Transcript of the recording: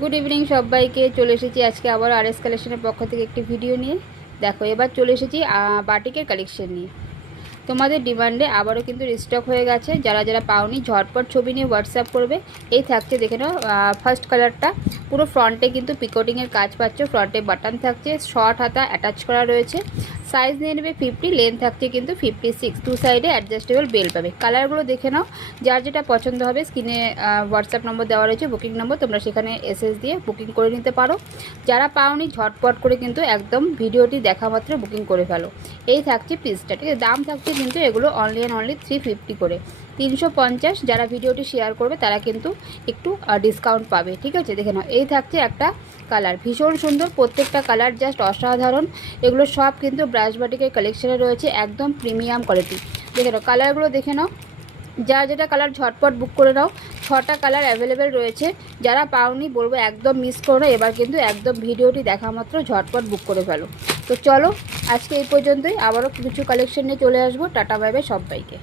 Good evening সবাইকে। চলে এসেছি আজকে আবার আরএস কালেকশনের পক্ষ থেকে একটি ভিডিও নিয়ে। দেখো এবার চলে এসেছি বাটিকের কালেকশন নিয়ে। তোমাদের ডিমান্ডে আবারও কিন্তু রিস্টক হয়ে গেছে। যারা যারা পাওনি ঝটপট ছবি নিয়ে হোয়াটসঅ্যাপ করবে। এই থাকছে দেখে নাও ফার্স্ট কালারটা। পুরো ফ্রন্টে কিন্তু পিকটিংয়ের কাজ পাচ্ছ, ফ্রন্টে বাটন থাকছে, শর্ট হাতা অ্যাটাচ করা রয়েছে। সাইজ নিয়ে নেবে 50, লেন্থ থাকছে কিন্তু 56। টু সাইডে অ্যাডজাস্টেবল বেল পাবে। কালারগুলো দেখে নাও, যার যেটা পছন্দ হবে স্ক্রিনে হোয়াটসঅ্যাপ নম্বর দেওয়া রয়েছে, বুকিং নম্বর, তোমরা সেখানে এসএস দিয়ে বুকিং করে নিতে পারো। যারা পাওনি ঝটপট করে কিন্তু একদম ভিডিওটি দেখা মাত্র বুকিং করে ফেলো। এই থাকছে পিসটা, ঠিক আছে। দাম থাকছে কিন্তু এগুলো অনলি অ্যান্ড অনলি 350 করে, 350। যারা ভিডিওটি শেয়ার করবে তারা কিন্তু একটু ডিসকাউন্ট পাবে, ঠিক আছে। দেখে নাও, এই থাকছে একটা কালার, ভীষণ সুন্দর, প্রত্যেকটা কালার জাস্ট অসাধারণ। এগুলো সব কিন্তু ব্রাশ বাটিকের কালেকশানে রয়েছে, একদম প্রিমিয়াম কোয়ালিটি। দেখে নাও কালারগুলো, দেখে নাও, যার যেটা কালার ঝটপট বুক করে নাও। 6টা কালার অ্যাভেলেবেল রয়েছে। যারা পাওনি বলবো একদম মিস করো না, এবার কিন্তু একদম ভিডিওটি দেখা মাত্র ঝটপট বুক করে ফেলো। তো চলো আজকে এই পর্যন্তই, আবারও কিছু কালেকশন নিয়ে চলে আসবো। টাটা বাই বাই সবাইকে।